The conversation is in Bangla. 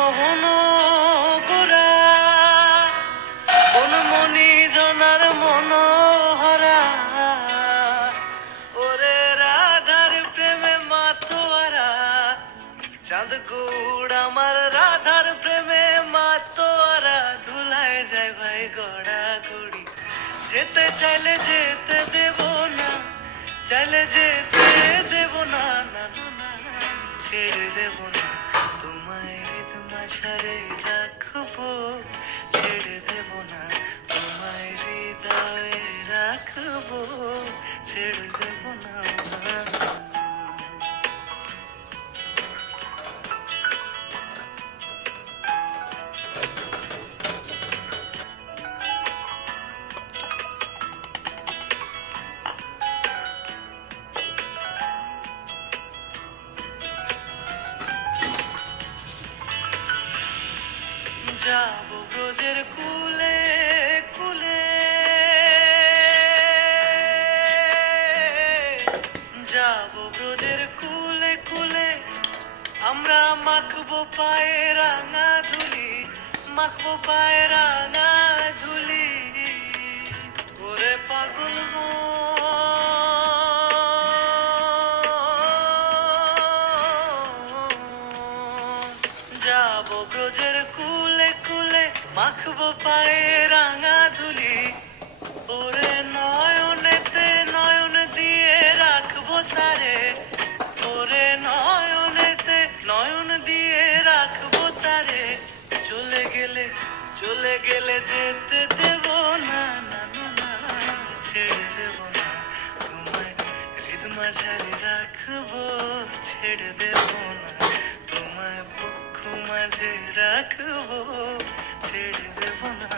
মোহন গোরা কোন মনি জনার মনোহরা ওরে রাধার প্রেমে মাতোয়ারা চাঁদ গুড় আমার রাধার প্রেমে মাতোয়ারা ধুলায় যায় ভাই গড়া গড়ি যেতে চাইলে যেতে দেব না চাইলে যেতে দেব না না না ছেড়ে দেব না তোমায় হৃদ মাঝারে রাখবো ছেড়ে দেব না তোমায় হৃদয়ে রাখবো ছেড়ে দেব না যাবো ব্রজের কুলে কুলে যাবো ব্রজের কুলে কুলে আমরা মাখবো পায়ে রাঙা ধুলি মাখবো পায়ে রাঙা ধুলি ওরে পাগল যাবো ব্রজের কুলে কুলে মাখবো পায়ে রাঙা ধুলি ওরে নয়নেতে নয়ন দিয়ে রাখবো তারে ওরে নয়নেতে নয়ন দিয়ে রাখবো তারে চলে গেলে যেতে দেব না না না না ছেড়ে দেব না তোমায় হৃদ মাঝারে রাখবো ছেড়ে দেব না তোমায় বুক মাঝে রাখবো ছেড়ে দেব না